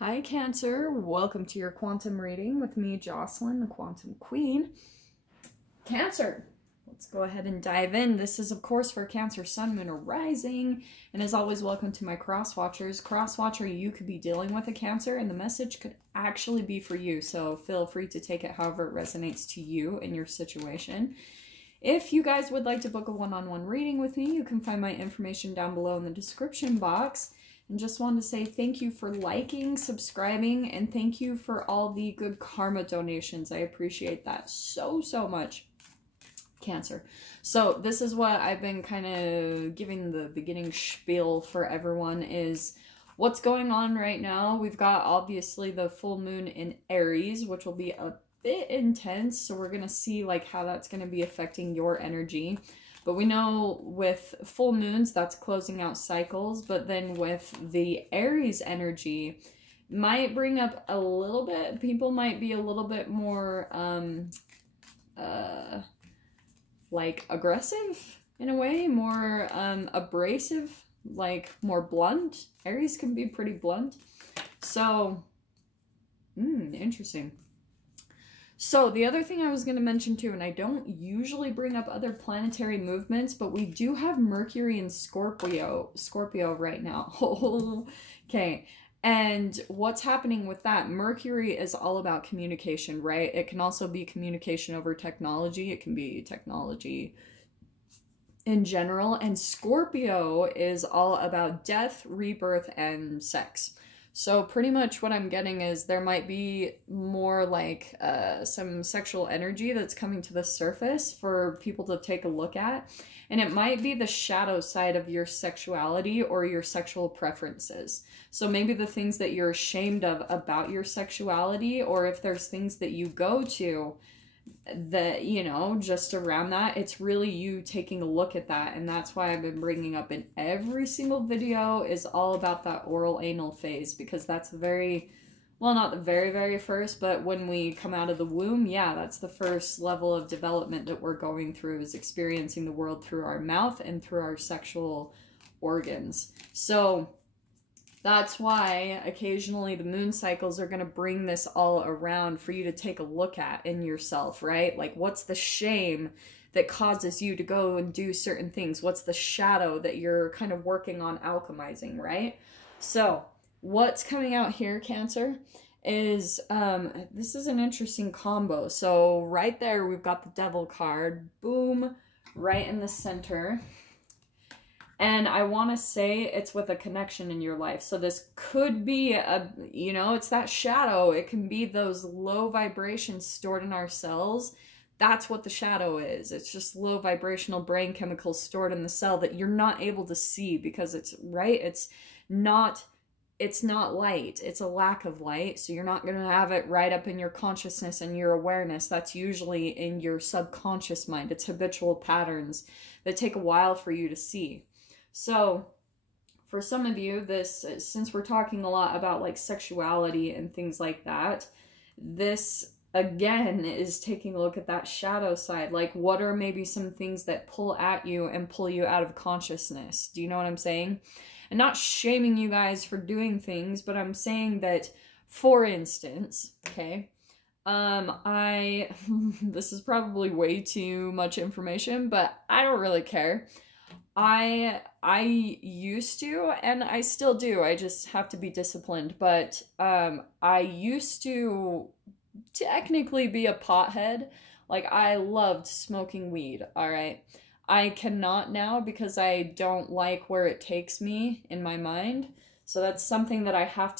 Hi Cancer, welcome to your quantum reading with me, Jocelyn, the Quantum Queen. Cancer, let's go ahead and dive in. This is of course for Cancer, Sun, Moon, or Rising, and as always, welcome to my cross watchers. Cross watcher, you could be dealing with a Cancer and the message could actually be for you, so feel free to take it however it resonates to you in your situation. If you guys would like to book a one-on-one reading with me, you can find my information down below in the description box. And just wanted to say thank you for liking, subscribing, and thank you for all the good karma donations. I appreciate that so much, Cancer. So this is what I've been kind of giving the beginning spiel for everyone is what's going on right now. We've got obviously the full moon in Aries, which will be a bit intense. So we're going to see like how that's going to be affecting your energy. But we know with full moons, that's closing out cycles. But then with the Aries energy, might bring up a little bit. People might be a little bit more, like aggressive in a way. More abrasive, like more blunt. Aries can be pretty blunt. So, interesting. So the other thing I was going to mention too, and I don't usually bring up other planetary movements, but we do have Mercury in Scorpio right now. Okay. And what's happening with that? Mercury is all about communication, right? It can also be communication over technology. It can be technology in general. And Scorpio is all about death, rebirth, and sex. So pretty much what I'm getting is there might be more like some sexual energy that's coming to the surface for people to take a look at. And it might be the shadow side of your sexuality or your sexual preferences. So maybe the things that you're ashamed of about your sexuality, or if there's things that you go to that, you know, just around that, it's really you taking a look at that. And that's why I've been bringing up in every single video is all about that oral anal phase, because that's very, well, not the very first, but when we come out of the womb, yeah, that's the first level of development that we're going through, is experiencing the world through our mouth and through our sexual organs. So that's why occasionally the moon cycles are going to bring this all around for you to take a look at in yourself, right? Like, what's the shame that causes you to go and do certain things? What's the shadow that you're kind of working on alchemizing, right? So what's coming out here, Cancer, is this is an interesting combo. So right there, we've got the Devil card, boom, right in the center. And I want to say it's with a connection in your life. So this could be a, you know, it's that shadow. It can be those low vibrations stored in our cells. That's what the shadow is. It's just low vibrational brain chemicals stored in the cell that you're not able to see because it's, right? It's not light. It's a lack of light. So you're not going to have it right up in your consciousness and your awareness. That's usually in your subconscious mind. It's habitual patterns that take a while for you to see. So for some of you, this, since we're talking a lot about like sexuality and things like that, this again is taking a look at that shadow side. Like, what are maybe some things that pull at you and pull you out of consciousness? Do you know what I'm saying? And not shaming you guys for doing things, but I'm saying that, for instance, okay, this is probably way too much information, but I don't really care. I used to, and I still do, I just have to be disciplined, but I used to technically be a pothead. Like, I loved smoking weed, alright? I cannot now because I don't like where it takes me in my mind. So that's something that I had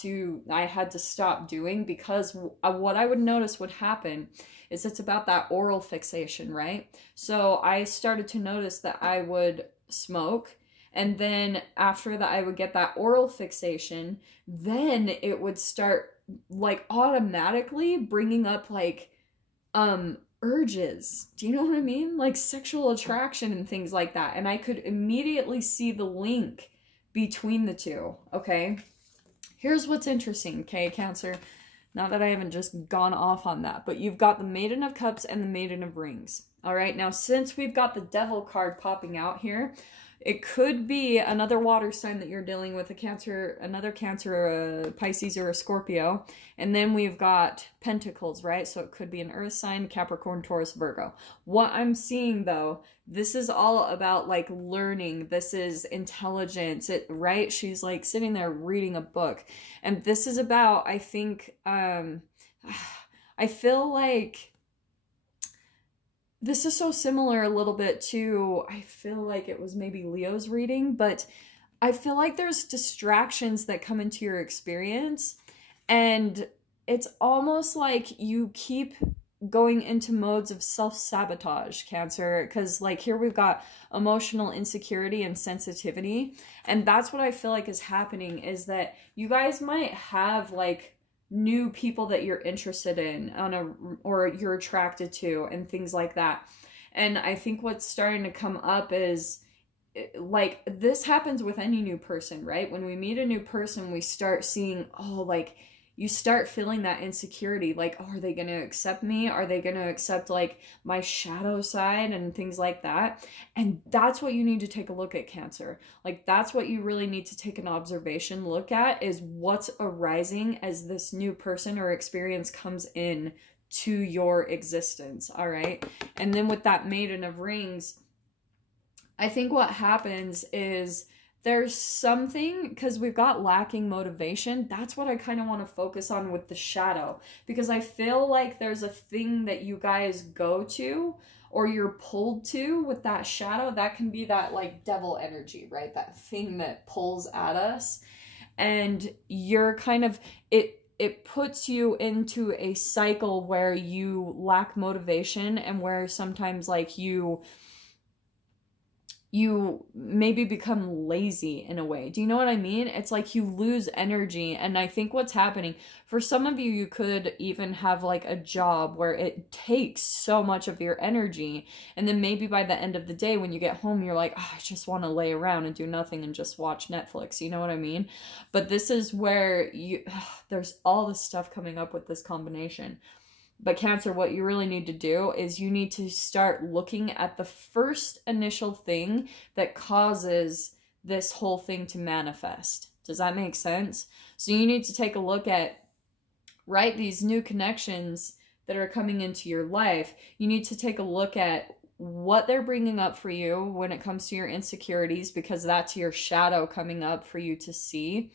to stop doing, because what I would notice would happen is it's about that oral fixation, right? So I started to notice that I would smoke, and then after that I would get that oral fixation, then it would start like automatically bringing up like urges. Do you know what I mean? Like sexual attraction and things like that. And I could immediately see the link between the two. Okay, here's what's interesting, okay, Cancer, not that I haven't just gone off on that, but you've got the Maiden of Cups and the Maiden of Rings. All right, now since we've got the Devil card popping out here, It could be another water sign that you're dealing with, a Cancer, another Cancer, a Pisces, or a Scorpio. And then we've got Pentacles, right? So it could be an Earth sign, Capricorn, Taurus, Virgo. What I'm seeing though, this is all about like learning. This is intelligence, right? She's like sitting there reading a book. And this is about, I think, I feel like this is so similar a little bit to, I feel like it was maybe Leo's reading, but I feel like there's distractions that come into your experience, and it's almost like you keep going into modes of self-sabotage, Cancer, because like here we've got emotional insecurity and sensitivity, and that's what I feel like is happening, is that you guys might have like new people that you're interested in or you're attracted to and things like that. And I think what's starting to come up is like, this happens with any new person, right? When we meet a new person, we start seeing, oh, like you start feeling that insecurity, like, oh, are they going to accept me? Are they going to accept like my shadow side and things like that? And that's what you need to take a look at, Cancer. Like, that's what you really need to take an observation look at, is what's arising as this new person or experience comes in to your existence. All right. And then with that Maiden of Rings, I think what happens is there's something, because we've got lacking motivation. That's what I kind of want to focus on with the shadow, because I feel like there's a thing that you guys go to or you're pulled to with that shadow. That can be that like devil energy, right? That thing that pulls at us, and you're kind of, it puts you into a cycle where you lack motivation, and where sometimes like you maybe become lazy in a way. Do you know what I mean? It's like you lose energy. And I think what's happening for some of you, you could even have like a job where it takes so much of your energy. And then maybe by the end of the day, when you get home, you're like, oh, I just want to lay around and do nothing and just watch Netflix. You know what I mean? But this is where there's all this stuff coming up with this combination. But Cancer, what you really need to do is you need to start looking at the first initial thing that causes this whole thing to manifest. Does that make sense? So you need to take a look at, right, these new connections that are coming into your life. You need to take a look at what they're bringing up for you when it comes to your insecurities, because that's your shadow coming up for you to see.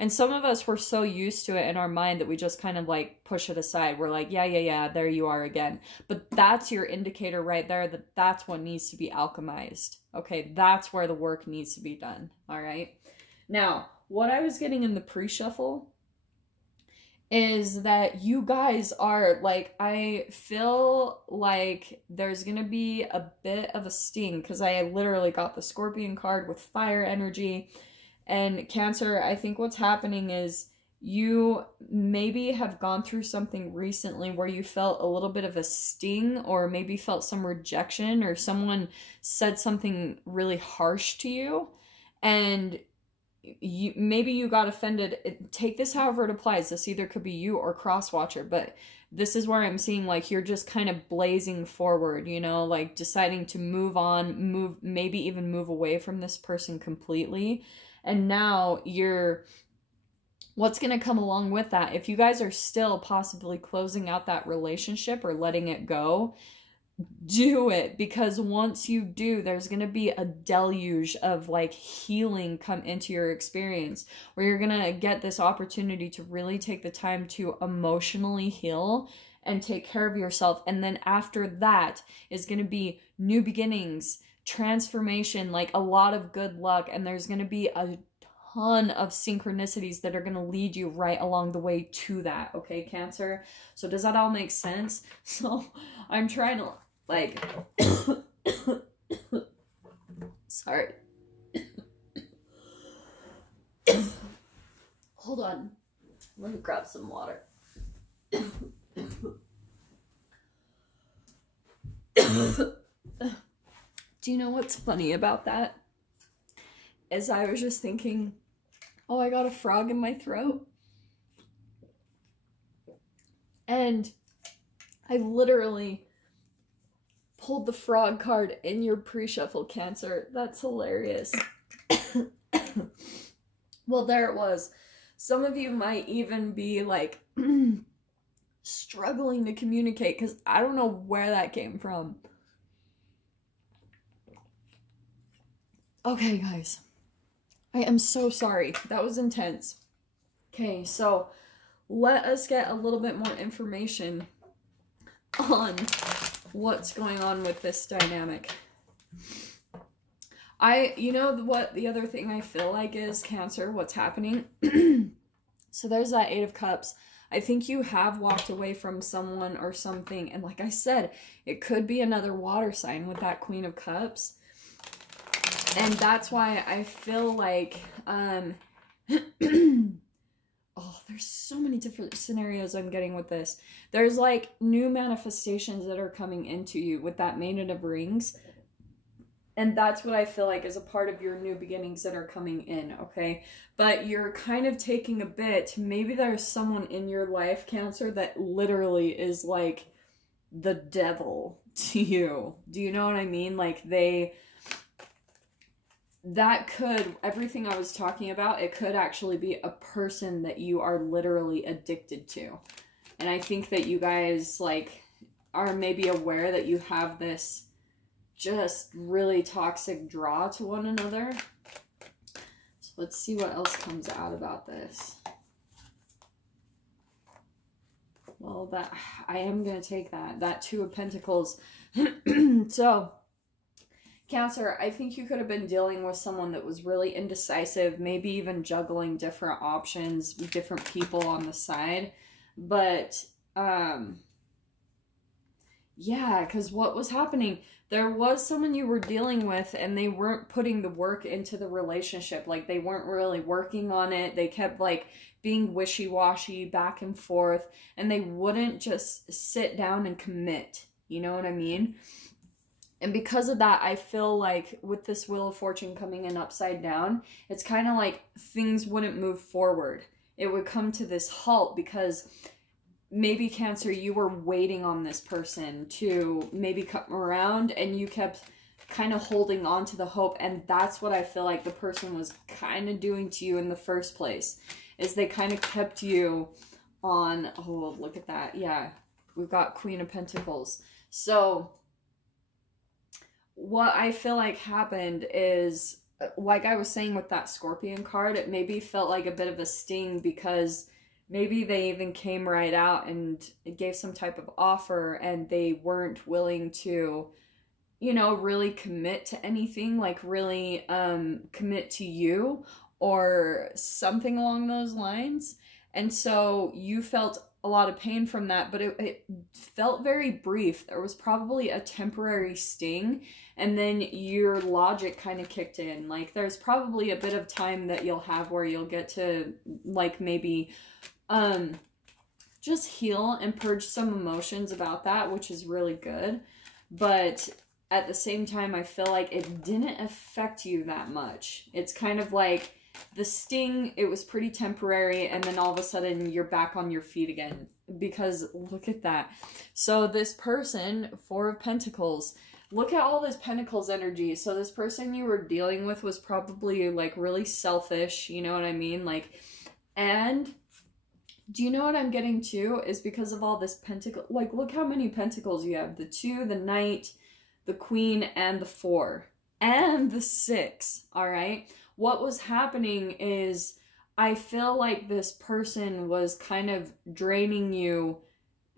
And some of us, we're so used to it in our mind that we just kind of like push it aside. We're like, yeah, there you are again. But that's your indicator right there that that's what needs to be alchemized. Okay, that's where the work needs to be done. All right. Now, what I was getting in the pre-shuffle is that you guys are like, I feel like there's going to be a bit of a sting, because I literally got the Scorpion card with fire energy. And Cancer, I think what's happening is you maybe have gone through something recently where you felt a little bit of a sting, or maybe felt some rejection, or someone said something really harsh to you, and maybe you got offended. Take this however it applies. This either could be you or cross-watcher, but this is where I'm seeing like you're just kind of blazing forward, you know, like deciding to move on, maybe even move away from this person completely. And now what's going to come along with that, if you guys are still possibly closing out that relationship or letting it go, do it. Because once you do, there's going to be a deluge of like healing come into your experience, where you're going to get this opportunity to really take the time to emotionally heal and take care of yourself. And then after that is going to be new beginnings, transformation, like a lot of good luck, and there's going to be a ton of synchronicities that are going to lead you right along the way to that. Okay, Cancer? So does that all make sense? So I'm trying to like sorry. Hold on. Let me grab some water. Do you know what's funny about that? Is I was just thinking, oh, I got a frog in my throat. And I literally pulled the frog card in your pre-shuffle, Cancer. That's hilarious. Well, there it was. Some of you might even be like struggling to communicate because I don't know where that came from. Okay, guys. I am so sorry. That was intense. Okay, so let us get a little bit more information on what's going on with this dynamic. You know what the other thing I feel like is, Cancer, what's happening? So there's that Eight of Cups. I think you have walked away from someone or something. And like I said, it could be another water sign with that Queen of Cups. And that's why I feel like, oh, there's so many different scenarios I'm getting with this. There's like new manifestations that are coming into you with that Maiden of Rings. And that's what I feel like is a part of your new beginnings that are coming in, okay? But you're kind of taking a bit. Maybe there's someone in your life, Cancer, that literally is like the devil to you. Do you know what I mean? Like that could, everything I was talking about, it could actually be a person that you are literally addicted to. And I think that you guys like are maybe aware that you have this just really toxic draw to one another. So let's see what else comes out about this. Well, I am going to take that Two of Pentacles. So, Cancer, I think you could have been dealing with someone that was really indecisive, maybe even juggling different options, different people on the side. But, yeah, because what was happening, there was someone you were dealing with and they weren't putting the work into the relationship. Like, they weren't really working on it. They kept, like, being wishy-washy, back and forth, and they wouldn't just sit down and commit. You know what I mean? And because of that, I feel like with this Wheel of Fortune coming in upside down, it's kind of like things wouldn't move forward. It would come to this halt because maybe, Cancer, you were waiting on this person to maybe come around and you kept kind of holding on to the hope. And that's what I feel like the person was kind of doing to you in the first place, is they kind of kept you on, oh, look at that. Yeah, we've got Queen of Pentacles. So what I feel like happened is, like I was saying with that Scorpion card, it maybe felt like a bit of a sting because maybe they even came right out and gave some type of offer and they weren't willing to, you know, really commit to anything, like really commit to you or something along those lines. And so you felt a lot of pain from that, but it felt very brief. There was probably a temporary sting, and then your logic kind of kicked in. Like, there's probably a bit of time that you'll have where you'll get to, like, maybe just heal and purge some emotions about that, which is really good. But at the same time, I feel like it didn't affect you that much. It's kind of like the sting, it was pretty temporary, and then all of a sudden you're back on your feet again. Because look at that. So this person, Four of Pentacles, look at all this Pentacles energy. So this person you were dealing with was probably like really selfish, you know what I mean? Like, and do you know what I'm getting to is because of all this pentacle, like look how many pentacles you have. The 2, the Knight, the Queen, and the 4, and the 6, all right? What was happening is I feel like this person was kind of draining you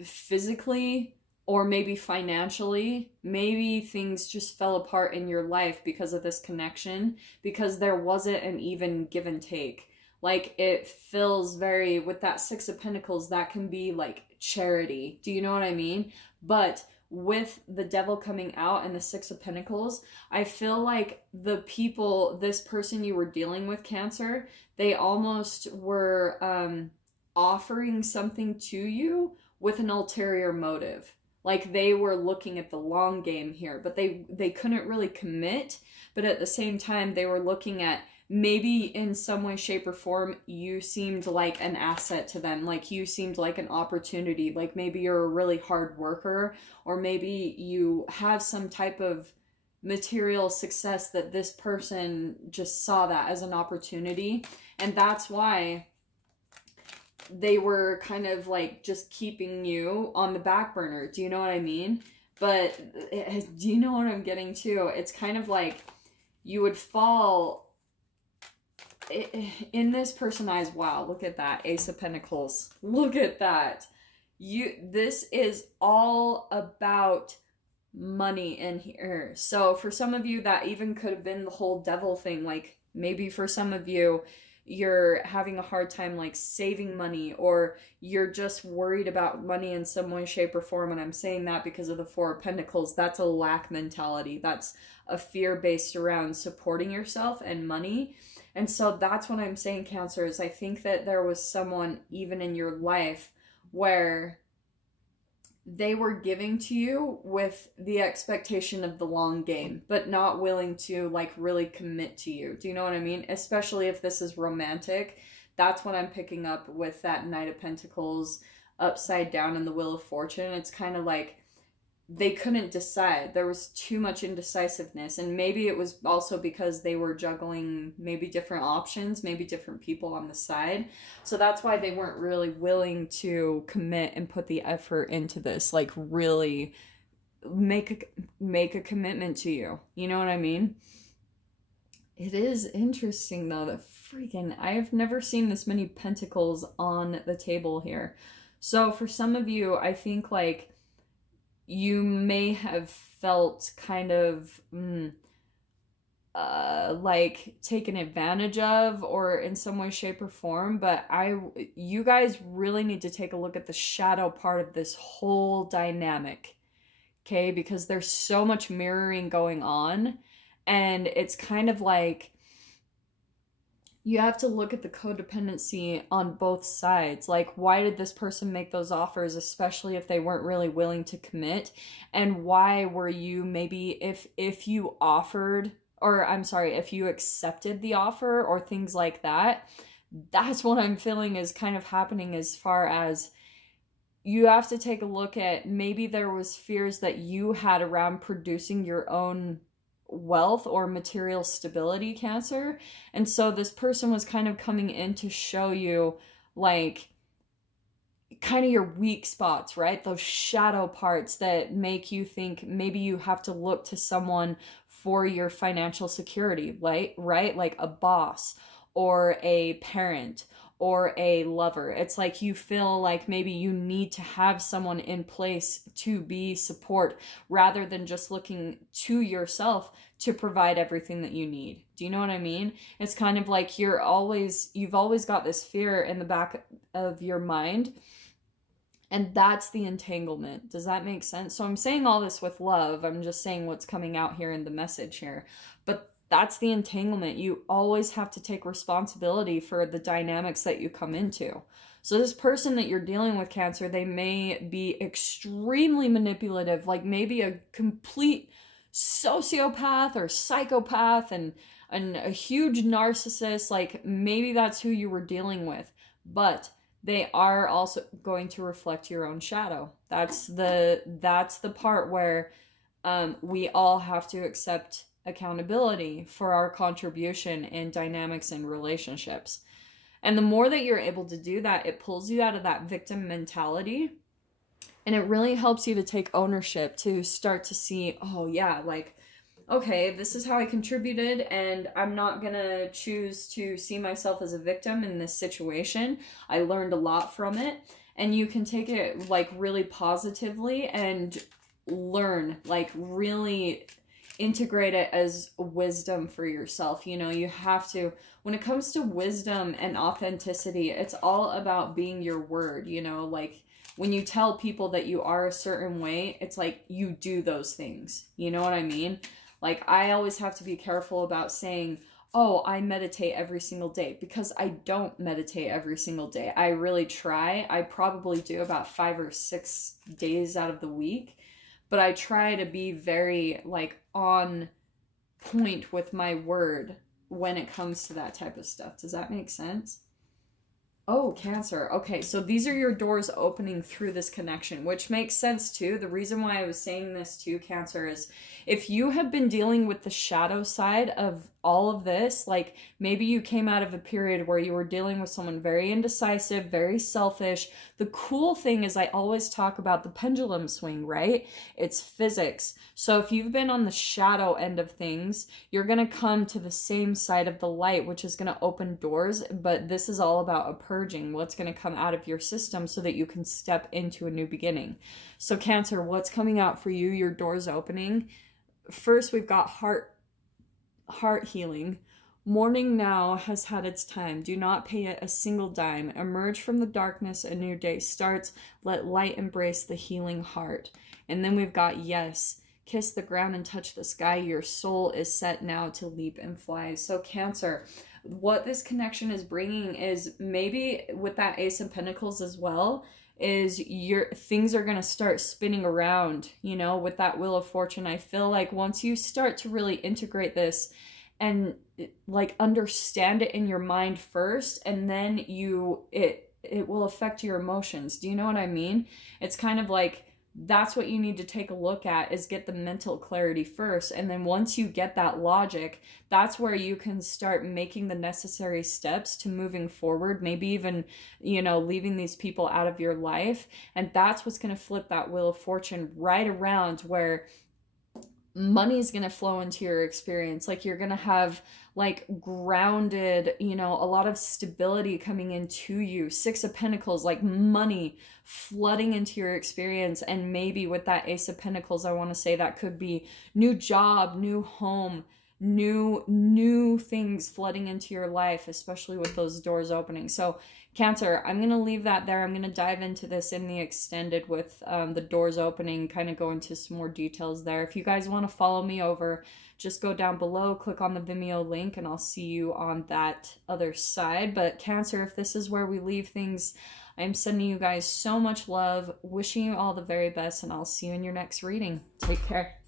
physically or maybe financially. Maybe things just fell apart in your life because of this connection, because there wasn't an even give and take. Like, it feels very, with that 6 of Pentacles, that can be like charity. Do you know what I mean? But with the Devil coming out and the 6 of Pentacles, I feel like the people, this person you were dealing with, Cancer, they almost were offering something to you with an ulterior motive. Like, they were looking at the long game here, but they couldn't really commit. But at the same time, they were looking at maybe in some way, shape, or form, you seemed like an asset to them. Like you seemed like an opportunity. Like maybe you're a really hard worker, or maybe you have some type of material success that this person just saw that as an opportunity. And that's why they were kind of like just keeping you on the back burner. Do you know what I mean? But do you know what I'm getting to? It's kind of like you would fall in this person's eyes. Wow, look at that. Ace of Pentacles. Look at that. This is all about money in here. So for some of you, that even could have been the whole devil thing. Like maybe for some of you, you're having a hard time like saving money, or you're just worried about money in some way, shape, or form. And I'm saying that because of the Four of Pentacles. That's a lack mentality. That's a fear based around supporting yourself and money. And so that's what I'm saying, Cancer, is I think that there was someone even in your life where they were giving to you with the expectation of the long game, but not willing to like really commit to you. Do you know what I mean? Especially if this is romantic. That's what I'm picking up with that Knight of Pentacles upside down in the Wheel of Fortune. It's kind of like they couldn't decide. There was too much indecisiveness. And maybe it was also because they were juggling maybe different options, maybe different people on the side. So that's why they weren't really willing to commit and put the effort into this, like really make a commitment to you. You know what I mean? It is interesting though that freaking, I've never seen this many pentacles on the table here. So for some of you, I think like you may have felt kind of like taken advantage of, or in some way, shape, or form. But you guys really need to take a look at the shadow part of this whole dynamic, okay? Because there's so much mirroring going on, and it's kind of like you have to look at the codependency on both sides. Like, why did this person make those offers, especially if they weren't really willing to commit? And why were you, maybe if you offered, or I'm sorry, if you accepted the offer or things like that, that's what I'm feeling is kind of happening, as far as you have to take a look at maybe there was fears that you had around producing your own wealth or material stability, Cancer. And so this person was kind of coming in to show you like kind of your weak spots, right? Those shadow parts that make you think maybe you have to look to someone for your financial security, right? Like a boss or a parent or a lover. It's like you feel like maybe you need to have someone in place to be support, rather than just looking to yourself to provide everything that you need. Do you know what I mean? It's kind of like you've always got this fear in the back of your mind, and that's the entanglement. Does that make sense? So I'm saying all this with love. I'm just saying what's coming out here in the message here. But that's the entanglement. You always have to take responsibility for the dynamics that you come into. So this person that you're dealing with, Cancer, they may be extremely manipulative, like maybe a complete sociopath or psychopath and a huge narcissist. Like maybe that's who you were dealing with, but they are also going to reflect your own shadow. That's the part where we all have to accept accountability for our contribution in dynamics and relationships. And the more that you're able to do that, it pulls you out of that victim mentality, and it really helps you to take ownership, to start to see, oh yeah, like, okay, this is how I contributed, and I'm not gonna choose to see myself as a victim in this situation. I learned a lot from it, and you can take it like really positively and learn, like really integrate it as wisdom for yourself. You know, you have to, when it comes to wisdom and authenticity, it's all about being your word. You know, like when you tell people that you are a certain way, it's like you do those things. You know what I mean? Like I always have to be careful about saying, oh, I meditate every single day, because I don't meditate every single day. I really try. I probably do about 5 or 6 days out of the week. But I try to be very like on point with my word when it comes to that type of stuff. Does that make sense? Oh, Cancer. Okay, so these are your doors opening through this connection, which makes sense too. The reason why I was saying this too, Cancer, is if you have been dealing with the shadow side of all of this, like maybe you came out of a period where you were dealing with someone very indecisive, very selfish. The cool thing is I always talk about the pendulum swing, right? It's physics. So if you've been on the shadow end of things, you're going to come to the same side of the light, which is going to open doors. But this is all about a purging, what's going to come out of your system so that you can step into a new beginning. So Cancer, what's coming out for you? Your doors opening. First, we've got heart healing. Mourning now has had its time. Do not pay it a single dime. Emerge from the darkness. A new day starts. Let light embrace the healing heart. And then we've got yes. Kiss the ground and touch the sky. Your soul is set now to leap and fly. So Cancer, what this connection is bringing is maybe with that Ace of Pentacles as well, is your things are going to start spinning around, you know, with that Wheel of Fortune. I feel like once you start to really integrate this and like understand it in your mind first, and then it will affect your emotions. Do you know what I mean? It's kind of like that's what you need to take a look at, is get the mental clarity first. And then once you get that logic, that's where you can start making the necessary steps to moving forward, maybe even, you know, leaving these people out of your life. And that's what's going to flip that Wheel of Fortune right around, where money is going to flow into your experience. Like you're going to have like grounded, you know, a lot of stability coming into you. Six of Pentacles, like money flooding into your experience. And maybe with that Ace of Pentacles, I want to say that could be new job, new home, new things flooding into your life, especially with those doors opening. So Cancer, I'm going to leave that there. I'm going to dive into this in the extended with the doors opening, kind of go into some more details there. If you guys want to follow me over, just go down below, click on the Vimeo link, and I'll see you on that other side. But Cancer, if this is where we leave things, I'm sending you guys so much love, wishing you all the very best, and I'll see you in your next reading. Take care.